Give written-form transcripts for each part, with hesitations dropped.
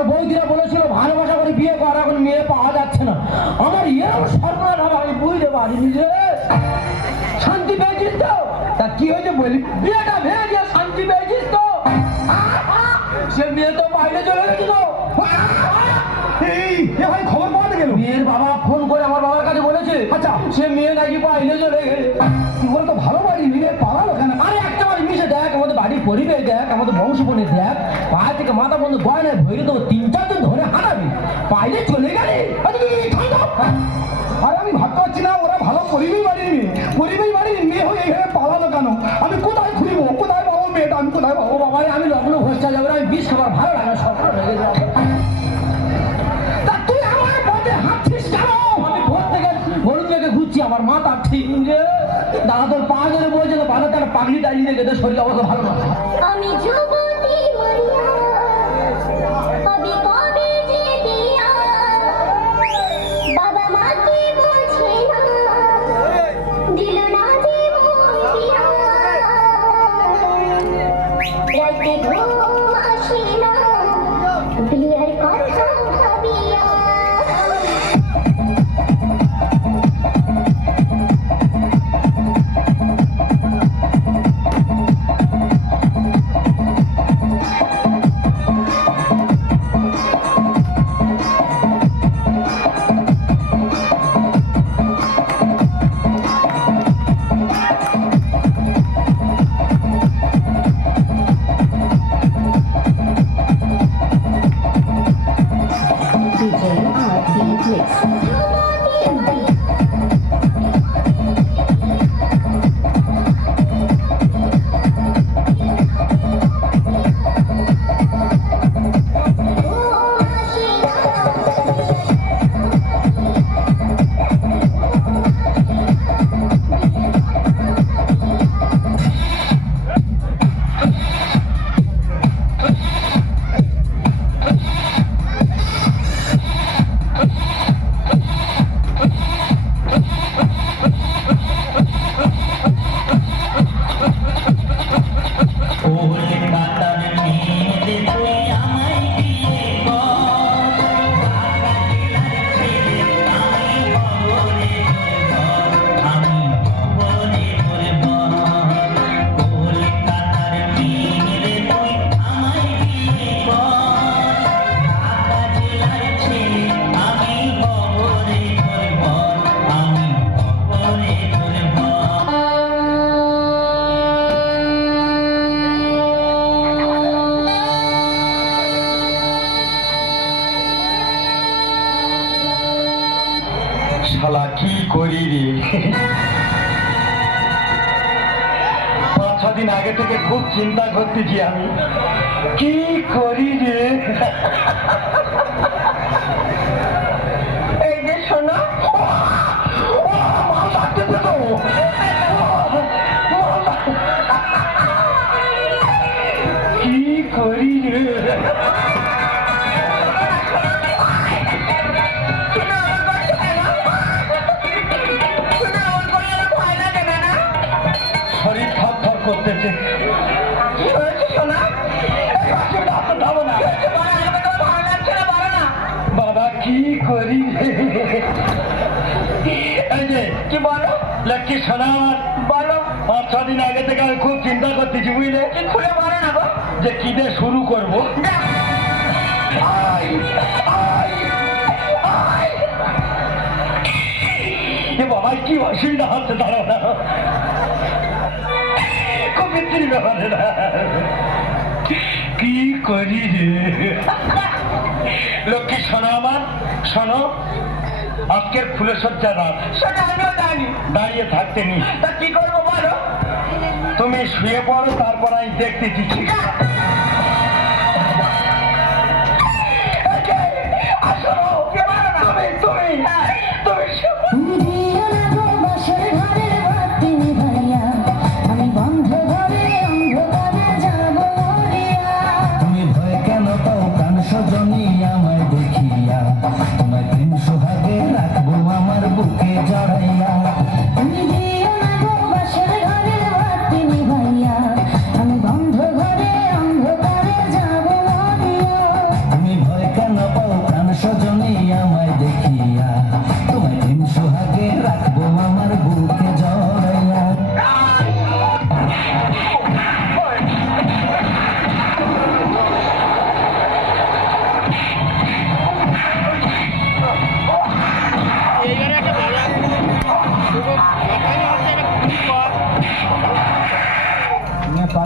আমার বৌদিরা বলেছিল ভালোবাসা করে বিয়ে কর, এখন মেয়ে পাওয়া যাচ্ছে না। আমার এরকম সর্বনাশ হবে আমি বুঝতে পারিনি যে। শান্তি পেয়েছিস তো? তা কি হয়েছে বলি? বিয়েটা ভেঙে দিয়ে শান্তি পেয়েছিস তো? সে মেয়ে তো বাইরে চলে গেছিল। ভাই খবর পাওয়া গেল? মেয়ের বাবা ফোন করে আমার বাবার কাছে বলেছে, আচ্ছা সে মেয়ে নাকি বাইরে চলে গেছে। কি বলতো, ভালো বাড়ি মেয়ে পালালো কেন? আরে একটা বার মিশে দেখ, আমাদের বাড়ির পরিবেশ দেখ, আমাদের বংশবনে দেখ, পা থেকে মাথা বন্ধ গয়নায় ভরে দেবো, 3-4 জন ধরে হাঁটাবি, বাইরে চলে গেলে। আর আমি ভাবতে পারছি না, ওরা ভালো পরিবেশ বাড়ির মেয়ে, পরিবেশ বাড়ির মেয়ে হয়ে এখানে পালালো কেন? আমি কোথায় খুঁজবো, কোথায় পাবো মেয়েটা, আমি কোথায় পাবো? বাবা আমি লগ্ন ভরসা যাবো, আমি বিষ খাবার ভালো লাগে সকাল হয়ে যাবে। তা তুই আমার পথে হাঁটছিস কেন? আমি ভোর থেকে গরুর থেকে ঘুরছি, আমার মাথা ঠিক রে। দাদা তোর পা ধরে বলছিল ভালো, তার পাগলি টাগলি রেখে তোর শরীর অবস্থা ভালো না। আমি যুবতী মরিয়া কবি কবে যে দিয়া বাবা মাকে বোঝে না দিল না যে মরিয়া রাতে ঘুম আসে না বিয়ের কথা ভাবিয়া। শালা কি করি রে? 5-6 দিন আগে থেকে খুব চিন্তা করতেছি আমি, কি করি রে? এই যে শোনো, কি করি রে? শরীর থর থর করতেছে। বাবা কি করি? এই যে কি বলো লক্ষ্মী সোনা, আমার বলো। 5-6 দিন আগে থেকে আমি খুব চিন্তা করতেছি, বুঝলে? খুলে বলো না গো, যে কি দিয়ে শুরু করবো। বাবা কি অসুবিধা হচ্ছে, দাঁড়াও না, খুব বিচ্ছিরি ব্যাপার। কি করি লক্ষ্মী শোনো, আমার শোনো, আজকের ফুলের সজ্জা রাত, সেটা আমিও জানি, দাঁড়িয়ে থাকতে নি। তা কি করবো বলো? তুমি শুয়ে পড়ো, তারপর আমি দেখতেছি। ঠিক আছে আমি ভয়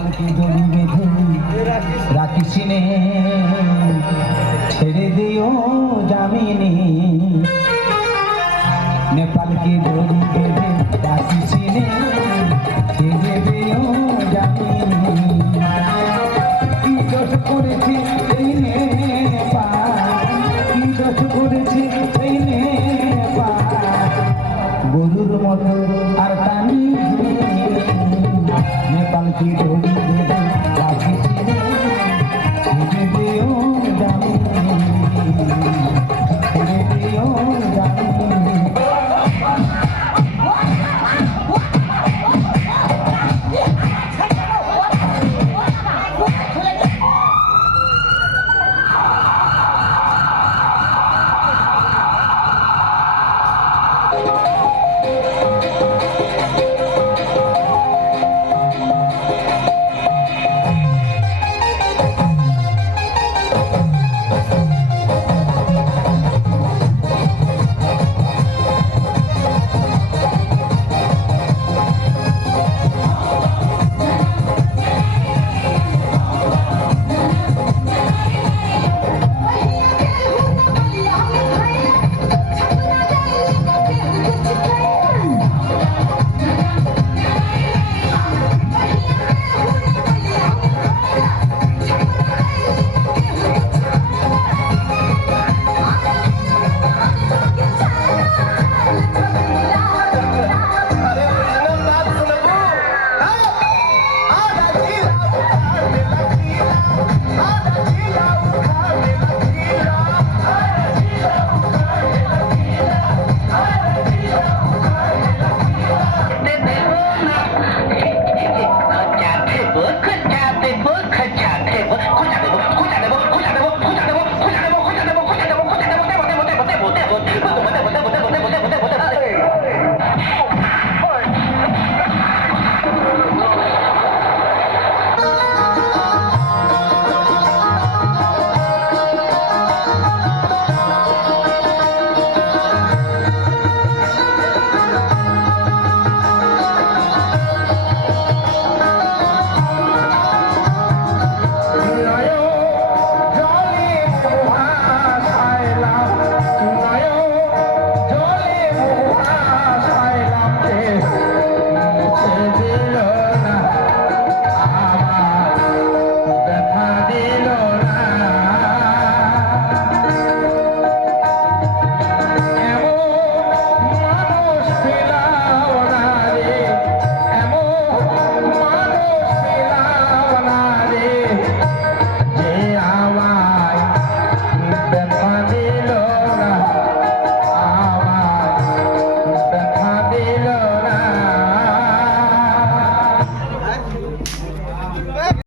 নেপালকে দড়ি বেঁধে রাখিস নে, ছেড়ে দিও জামিনে। নেপালকে দড়ি বেঁধে রাখিস নে, ছেড়ে দিও জামিনে। কি দোষ করেছে এই নেপাল, কি দোষ করেছে এই নেপাল, গরুর মতো আর টানি নেপালকে দড়ি বেঁধে রাখিস নে, ছেড়ে দিও জামিনে, ছেড়ে দিও জামিনে।